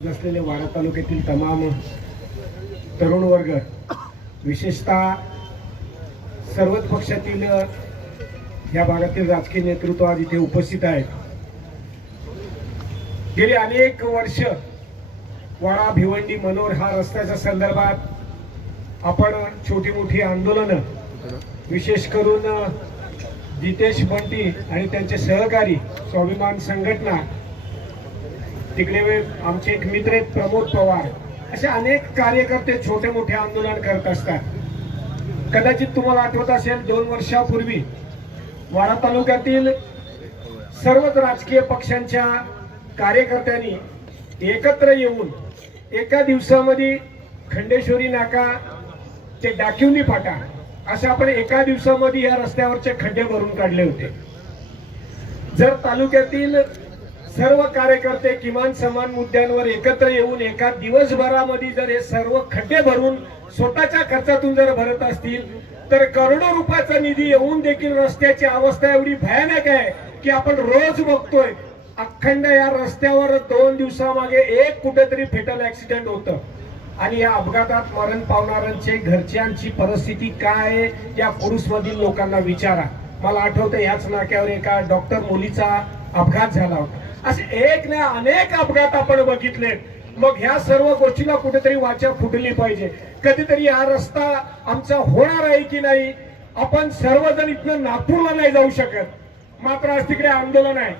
असलेले वाडा तालुक्यातील तमाम तरुण वर्ग विशेषतः सर्वच पक्षातील या भागातील राजकीय नेतृत्व आज इथे उपस्थित आहेत. गेली अनेक वर्ष वाडा भिवंडी मनोर हा रस्त्याच्या संदर्भात आपण छोटी मोठी आंदोलनं विशेष करून जितेश बंटी आणि त्यांचे सहकारी स्वाभिमान संघटना तिकडे आमचे एक मित्र आहेत प्रमोद पवार. असे अनेक कार्यकर्ते छोटे मोठे आंदोलन करत असतात. कदाचित तुम्हाला आठवत असेल दोन वर्षापूर्वी वाडा तालुक्यातील सर्वच राजकीय पक्षांच्या कार्यकर्त्यांनी एकत्र येऊन एका दिवसामध्ये खंडेश्वरी नाका ते डाकिवली फाटा अशा आपण एका दिवसामध्ये या रस्त्यावरचे खड्डे भरून काढले होते. जर तालुक्यातील सर्व कार्यकर्ते किमान समान मुद्द्यांवर एकत्र येऊन एका दिवसभरामध्ये जर हे सर्व खड्डे भरून स्वतःच्या खर्चातून जर भरत असतील तर करोडो रुपयाचा निधी येऊन देखील रस्त्याची अवस्था एवढी भयानक आहे की आपण रोज बघतोय अखंड या रस्त्यावर दोन दिवसामागे एक कुठेतरी फेटल ऍक्सिडेंट होतं. आणि या अपघातात मरण पावणाऱ्यांचे घरच्यांची परिस्थिती काय आहे या पुरुषमधील लोकांना विचारा. मला आठवतं याच नाक्यावर एका डॉक्टर मुलीचा अपघात झाला होता. असे एक ना अनेक अपघात आपण बघितले. मग ह्या सर्व गोष्टीला कुठेतरी वाचा फुटली पाहिजे. कधीतरी हा रस्ता आमचा होणार आहे की नाही आपण सर्वजण इथनं नागपूरला नाही जाऊ शकत. मात्र आज तिकडे आंदोलन आहे.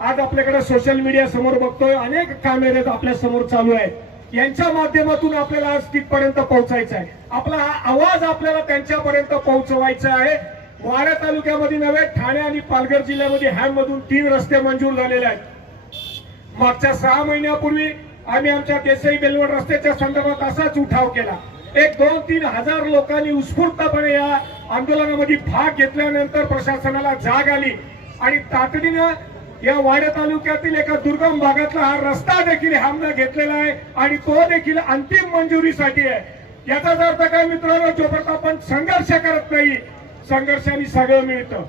आज आपल्याकडे सोशल मीडिया समोर बघतोय अनेक कॅमेरे आपल्यासमोर चालू आहेत. यांच्या माध्यमातून आपल्याला आज तिथपर्यंत पोहोचायचं आहे. आपला हा आवाज आपल्याला त्यांच्यापर्यंत पोहोचवायचा आहे. वाड्या तालुक्यामध्ये नव्हे ठाणे आणि पालघर जिल्ह्यामध्ये हॅम मधून तीन रस्ते मंजूर झालेले आहेत. मागच्या सहा महिन्यापूर्वी आम्ही आमच्या देसाई बेलवड रस्त्याच्या संदर्भात असाच उठाव केला. एक दोन तीन हजार लोकांनी उत्स्फूर्तपणे या आंदोलनामध्ये भाग घेतल्यानंतर प्रशासनाला जाग आली. आणि तातडीनं या वाड्या तालुक्यातील एका दुर्गम भागातला हा रस्ता देखील हमनं घेतलेला आहे आणि तो देखील अंतिम मंजुरीसाठी आहे. याचाच अर्थ काय मित्रांनो जोपर्यंत आपण संघर्ष करत नाही संघर्षाने सगळं मिळतं.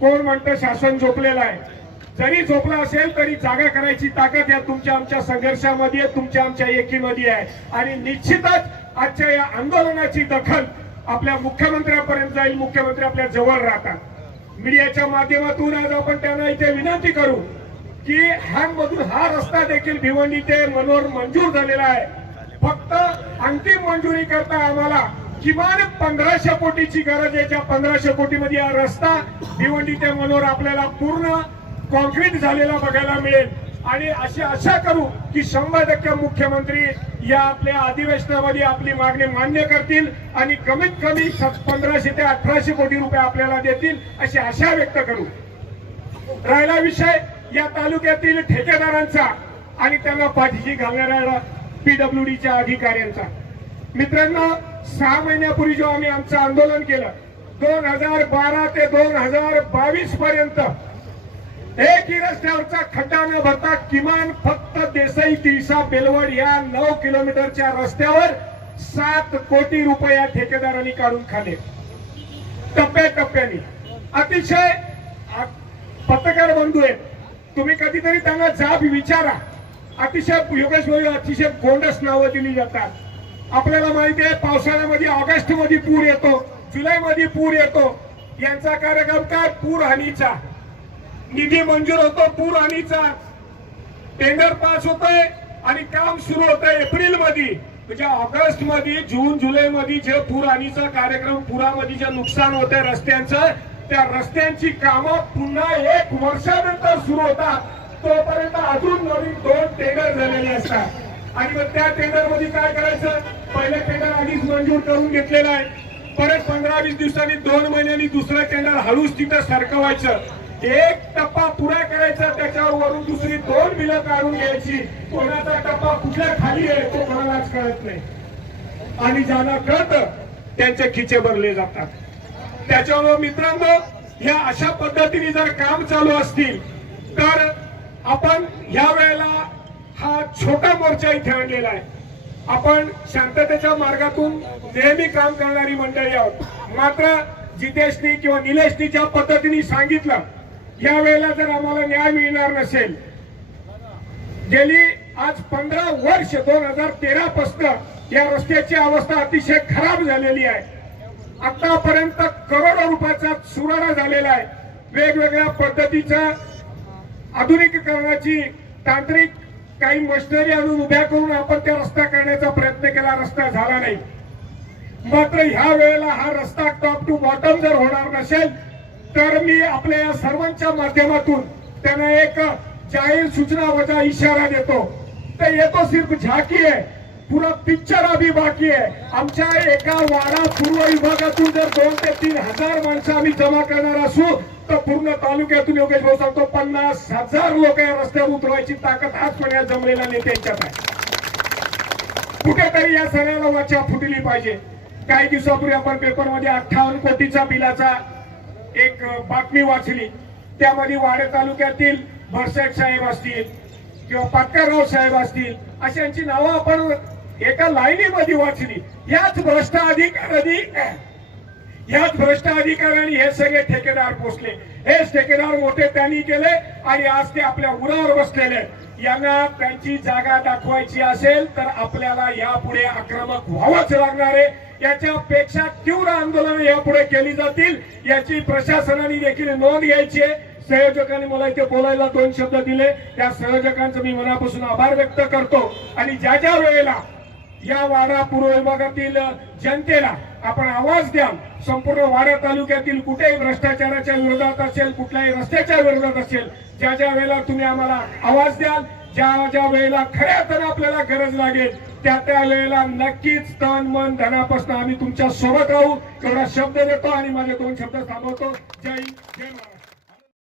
कोण म्हणतं शासन झोपलेलं आहे? जरी झोपला असेल तरी जागा करायची ताकद या तुमच्या आमच्या संघर्षामध्ये तुमच्या आमच्या एकीमध्ये आहे. आणि निश्चितच आजच्या या आंदोलनाची दखल आपल्या मुख्यमंत्र्यांपर्यंत जाईल मुख्यमंत्री आपल्या जवळ राहतात. मीडियाच्या माध्यमातून आज आपण त्यांना इथे विनंती करू की हॅम मधून हा रस्ता देखील भिवंडी ते मनोर मंजूर झालेला आहे. फक्त अंतिम मंजुरी करता आम्हाला किमान पंधराशे कोटीची गरज आहे. ज्या पंधराशे कोटीमध्ये हा रस्ता भिवंडी ते मनोर आपल्याला पूर्ण कॉन्क्रीट झालेला बघायला मिळेल. आणि अशी आशा करू की शंभर टक्के मुख्यमंत्री या आपल्या अधिवेशनामध्ये आपली मागणी मान्य करतील आणि कमीत कमी पंधराशे ते अठराशे कोटी रुपये आपल्याला देतील अशी आशा व्यक्त करू. राहिला विषय या तालुक्यातील ठेकेदारांचा आणि त्यांना पाठीशी घालणाऱ्या पीडब्ल्यूडीच्या अधिकाऱ्यांचा. मित्रांनो सहा महिन्यापूर्वी जेव्हा आम्ही आमचं आंदोलन केलं दोन हजार बारा ते दोन हजार बावीस पर्यंत एकही रस्त्यावरचा खड्डा न भरता किमान फक्त देसाई तिळसा बेलवड या नऊ किलोमीटरच्या रस्त्यावर सात कोटी रुपये या ठेकेदारांनी काढून खाले. टप्प्याटप्प्याने. अतिशय पत्रकार बंधू आहेत तुम्ही कधीतरी त्यांना जाब विचारा. अतिशय योगेश भाऊ अतिशय गोंडस नावं दिली जातात. आपल्याला माहिती आहे पावसाळ्यामध्ये ऑगस्टमध्ये पूर येतो जुलैमध्ये पूर येतो. यांचा कार्यक्रम काय? पूर हानीचा निधी मंजूर होतो पूर आणीचा टेंडर पास होतंय आणि काम सुरू होतंय एप्रिलमध्ये म्हणजे ऑगस्टमध्ये जून जुलै मध्ये जे पूर आणीचा कार्यक्रम पुरामध्ये जे नुकसान होतंय रस्त्यांचं त्या रस्त्यांची कामं पुन्हा एक वर्षानंतर सुरू होतात. तोपर्यंत अजून नवीन दोन टेंडर झालेले असतात. आणि मग त्या टेंडरमध्ये काय करायचं? पहिले टेंडर आधीच मंजूर करून घेतलेलं आहे. परत पंधरा वीस दिवसांनी दोन महिन्यांनी दुसरं टेंडर हळूच तिथं सरकवायचं. एक टप्पा पुरा करायचा त्याच्यावर वरून दुसरी दोन बिलं काढून घ्यायची. कोणाचा टप्पा कुठल्या खाली आहे तो कोणालाच कळत नाही. आणि ज्यांना कळतं त्यांचे खिचे भरले जातात. त्याच्यामुळे मित्रांनो ह्या अशा पद्धतीने जर काम चालू असतील तर आपण ह्या वेळेला हा छोटा मोर्चा इथे आणलेला आहे. आपण शांततेच्या मार्गातून नेहमी काम करणारी मंडळी आहोत. मात्र जितेशनी किंवा निलेशनी ज्या पद्धतीने सांगितलं या वेळेला जर आम्हाला न्याय मिळणार नसेल गेली आज पंधरा वर्ष दोन हजार तेरा पासन या रस्त्याची अवस्था अतिशय खराब झालेली आहे. आतापर्यंत करोडो रुपयाचा सुराडा झालेला आहे. वेगवेगळ्या पद्धतीचा आधुनिकीकरणाची तांत्रिक काही मशिनरी आणून उभ्या करून आपण त्या रस्ता करण्याचा प्रयत्न केला रस्ता झाला नाही. मात्र ह्या वेळेला हा रस्ता टॉप टू बॉटम जर होणार नसेल तर मी आपल्या या सर्वांच्या माध्यमातून त्यांना एक जाहीर सूचना वजा इशारा देतो. तर येतो सिर्फ झाकी आहे. पुरा पिक्चर अभी बाकी आहे. आमच्या एका वाडा पूर्व विभागातून जर दोन ते तीन हजार माणसं आम्ही जमा करणार असू तर पूर्ण तालुक्यातून योगेश भाऊ सांगतो पन्नास हजार लोक या रस्त्यावर उतरवायची ताकद आजपर्यंत या जमलेल्या नेत्यांच्यात आहे. कुठेतरी या सगळ्याला वाचा फुटली पाहिजे. काही दिवसापूर्वी आपण पेपरमध्ये अठ्ठावन्न कोटीचा बिलाचा एक बातमी वाचली. त्यामध्ये वाडे तालुक्यातील भरसेट साहेब असतील किंवा पाटकरराव साहेब असतील अशांची नावं आपण एका लाईनीमध्ये वाचली. याच भ्रष्ट अधिकाऱ्यांनी याच भ्रष्ट अधिकाऱ्यांनी हे सगळे ठेकेदार पोचले हेच ठेकेदार मोठे त्यांनी केले आणि आज ते आपल्या उरावर बसलेले आहेत. यांना त्यांची जागा दाखवायची असेल तर आपल्याला यापुढे आक्रमक व्हावंच लागणार आहे. याच्यापेक्षा तीव्र आंदोलन यापुढे केली जातील याची प्रशासनाने देखील नोंद घ्यायची आहे. संयोजकांनी मला इथे बोलायला दोन शब्द दिले. त्या संयोजकांचं मी मनापासून आभार व्यक्त करतो. आणि ज्या ज्या वेळेला या वाडा पूर्व विभागातील जनतेला आपण आवाज द्या संपूर्ण वाडा तालुक्यातील कुठेही भ्रष्टाचाराच्या विरोधात असेल कुठल्याही रस्त्याच्या विरोधात असेल ज्या ज्या वेळेला तुम्ही आम्हाला आवाज द्याल ज्या ज्या वेळेला खऱ्या तर आपल्याला गरज लागेल त्या त्या वेळेला नक्कीच तन मन धनापासून आम्ही तुमच्यासोबत राहू. एवढा शब्द देतो आणि माझे दोन शब्द थांबवतो. जय जय